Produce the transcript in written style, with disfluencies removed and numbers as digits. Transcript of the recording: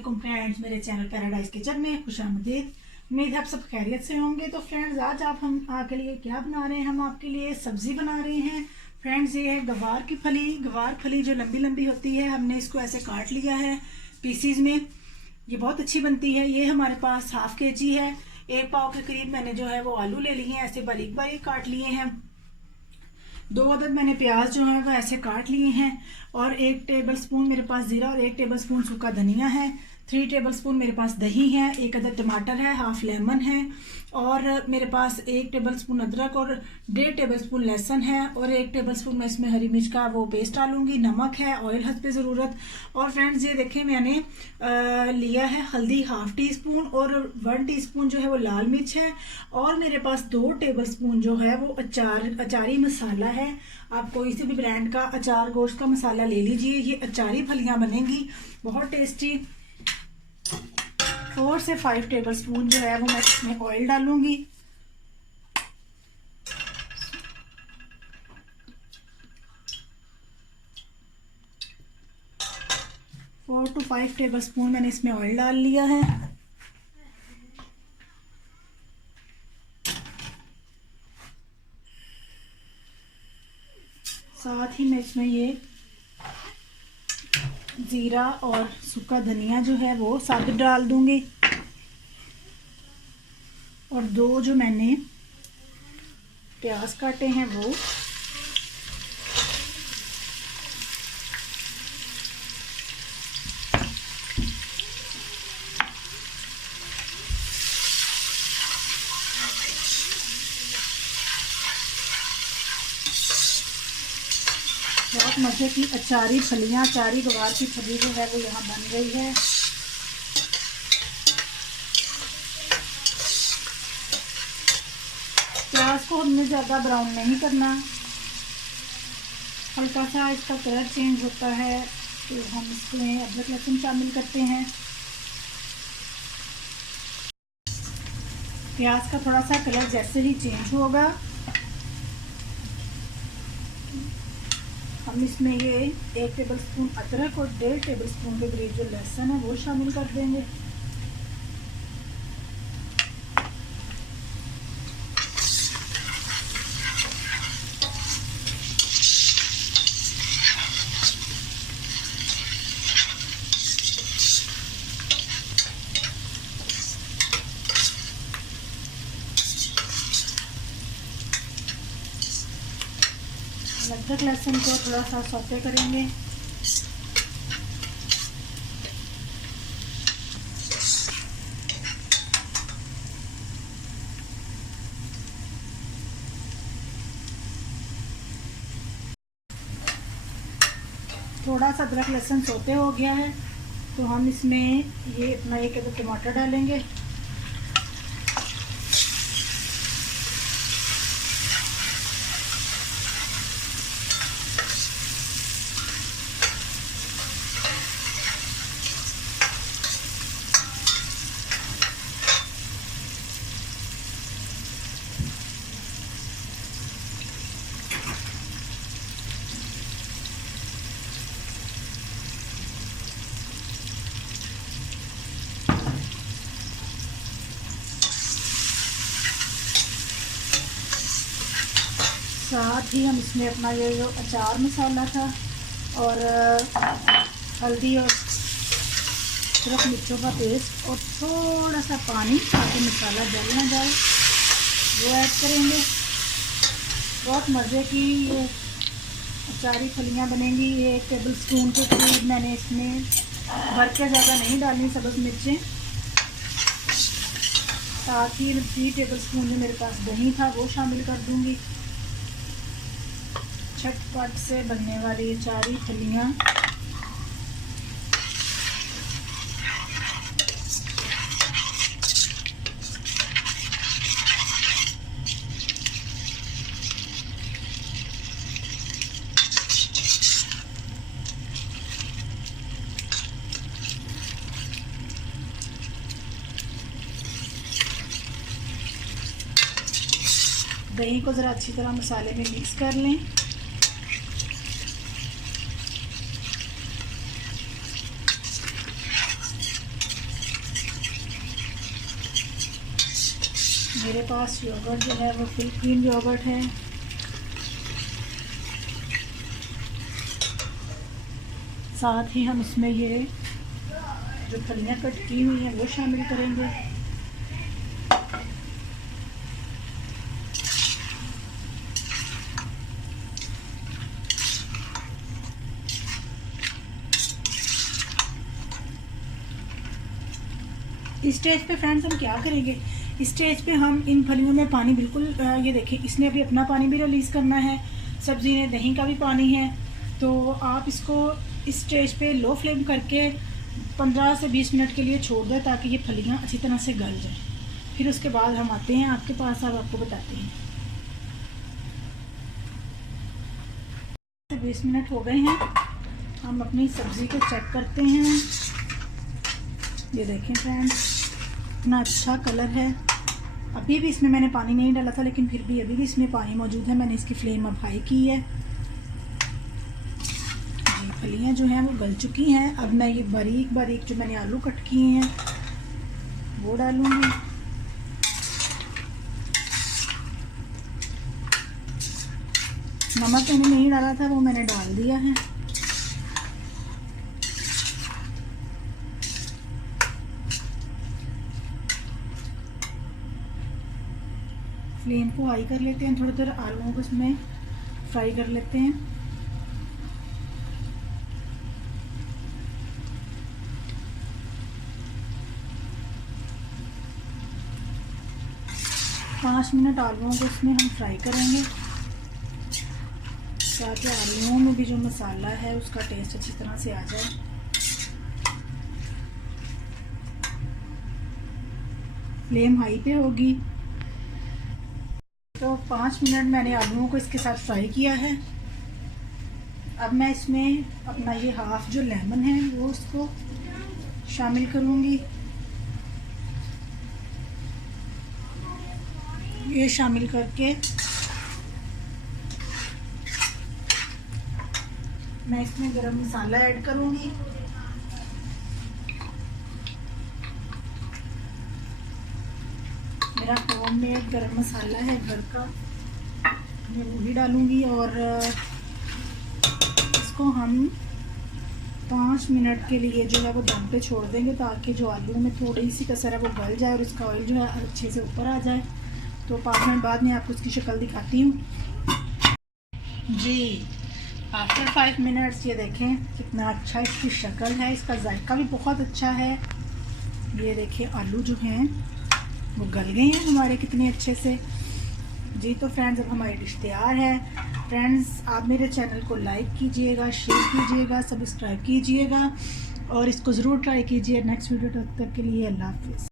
वालेकुम फ्रेंड्स, मेरे channel paradise kitchen में खुशामदीद। उम्मीद है आप सब खैरियत से होंगे। तो फ्रेंड्स, आज आप हम आपके लिए क्या बना रहे हैं? हम आपके लिए सब्जी बना रहे हैं। फ्रेंड्स, ये है गवार की फली। गवार फली जो लंबी लंबी होती है, हमने इसको ऐसे काट लिया है पीसीज में। ये बहुत अच्छी बनती है। ये हमारे पास हाफ kg है। 1 पाव के करीब मैंने जो है वो आलू ले लिए हैं, ऐसे बारीक बारीक काट लिए हैं। 2 अदद मैंने प्याज जो है वो ऐसे काट लिए हैं। और 1 टेबलस्पून मेरे पास जीरा और 1 टेबलस्पून सूखा धनिया है। 3 टेबलस्पून मेरे पास दही है। 1 अदद टमाटर है, हाफ लेमन है। और मेरे पास 1 टेबलस्पून अदरक और 1.5 टेबलस्पून लहसुन है। और 1 टेबलस्पून मैं इसमें हरी मिर्च का वो पेस्ट डालूंगी। नमक है, ऑयल हस्बे ज़रूरत। और फ्रेंड्स, ये देखें मैंने लिया है हल्दी हाफ टी स्पून और 1 टीस्पून जो है वो लाल मिर्च है। और मेरे पास 2 टेबलस्पून जो है वो अचारी मसाला है। आप कोई से भी ब्रांड का अचार गोश्त का मसाला ले लीजिए। ये अचारी फलियां बनेंगी बहुत टेस्टी। 4 से 5 टेबलस्पून जो है वो मैं इसमें ऑयल डालूंगी। फोर टू 5 टेबलस्पून मैंने इसमें ऑयल डाल लिया है। साथ ही मैं इसमें ये जीरा और सूखा धनिया जो है वो साबुत डाल दूंगी। और 2 जो मैंने प्याज काटे हैं वो। बहुत मज़े की अचारी फलियां, अचारी गवार की फली जो है वो यहाँ बन गई है। प्याज को हमने ज़्यादा ब्राउन नहीं करना, हल्का सा इसका कलर चेंज होता है तो हम इसमें अदरक लहसुन शामिल करते हैं। प्याज का थोड़ा सा कलर जैसे ही चेंज होगा, हम इसमें ये 1 टेबलस्पून अदरक और 1.5 टेबलस्पून के करीब जो लहसुन है वो शामिल कर देंगे। अदरक लहसुन को थोड़ा सा सौते करेंगे। थोड़ा सा अदरक लहसुन सौते हो गया है तो हम इसमें ये अपना 1 अदद टमाटर डालेंगे। साथ ही हम इसमें अपना ये जो अचार मसाला था और हल्दी और सिर्फ मिर्चों का पेस्ट और थोड़ा सा पानी ताकि मसाला जल ना जाए वो ऐड करेंगे। बहुत मज़े की ये अचारी फलियां बनेंगी। ये 1 टेबलस्पून के करीब मैंने इसमें भर के ज़्यादा नहीं डालनी सब्ज़ मिर्चें। साथ ही 3 टेबलस्पून जो मेरे पास दही था वो शामिल कर दूंगी। झटपट से बनने वाली अचारी फलियां। दही को ज़रा अच्छी तरह मसाले में मिक्स कर लें। मेरे पास योगर्ट जो है वो फुल क्रीम योगर्ट है। साथ ही हम इसमें ये जो फलियाँ कट की हुई हैं वो शामिल करेंगे। इस स्टेज पे फ्रेंड्स हम क्या करेंगे, इस स्टेज पे हम इन फलियों में पानी बिल्कुल ये देखिए इसने अभी अपना पानी भी रिलीज़ करना है, सब्ज़ी ने दही का भी पानी है। तो आप इसको इस स्टेज पे लो फ्लेम करके 15 से 20 मिनट के लिए छोड़ दें ताकि ये फलियाँ अच्छी तरह से गल जाएं। फिर उसके बाद हम आते हैं आपके पास, अब आपको बताते हैं। 20 मिनट हो गए हैं, हम अपनी सब्ज़ी को चेक करते हैं। ये देखें फ्रेंड्स इतना अच्छा कलर है। अभी भी इसमें मैंने पानी नहीं डाला था, लेकिन फिर भी अभी भी इसमें पानी मौजूद है। मैंने इसकी फ्लेम अब हाई की है। जी फलियाँ जो हैं वो गल चुकी हैं। अब मैं ये बारीक बारीक जो मैंने आलू कट किए हैं वो डालूँगी। नमक मैंने नहीं डाला था, वो मैंने डाल दिया है। फ्लेम को हाई कर लेते हैं, थोड़ी देर आलूओं को इसमें फ्राई कर लेते हैं। पाँच मिनट आलूओं को इसमें हम फ्राई करेंगे ताकि आलूओं में भी जो मसाला है उसका टेस्ट अच्छी तरह से आ जाए। फ्लेम हाई पे होगी। तो 5 मिनट मैंने आलूओं को इसके साथ फ्राई किया है। अब मैं इसमें अपना ये हाफ जो लेमन है वो उसको शामिल करूँगी। ये शामिल करके मैं इसमें गरम मसाला ऐड करूँगी। मेरा होममेड गरम मसाला है घर का, मैं वही डालूँगी। और इसको हम 5 मिनट के लिए जो है वो दम पे छोड़ देंगे ताकि जो आलू में थोड़ी सी कसर है वो गल जाए और इसका ऑयल जो है अच्छे से ऊपर आ जाए। तो 5 मिनट बाद मैं आपको उसकी शक्ल दिखाती हूँ। जी आफ्टर 5 मिनट्स ये देखें कितना अच्छा इसकी शक्ल है, इसका जायका भी बहुत अच्छा है। ये देखिए आलू जो हैं वो गल गए हैं हमारे कितने अच्छे से। जी तो फ्रेंड्स अब हमारी डिश तैयार है। फ्रेंड्स आप मेरे चैनल को लाइक कीजिएगा, शेयर कीजिएगा, सब्सक्राइब कीजिएगा और इसको ज़रूर ट्राई कीजिए। नेक्स्ट वीडियो तक के लिए अल्लाह हाफ़िज़।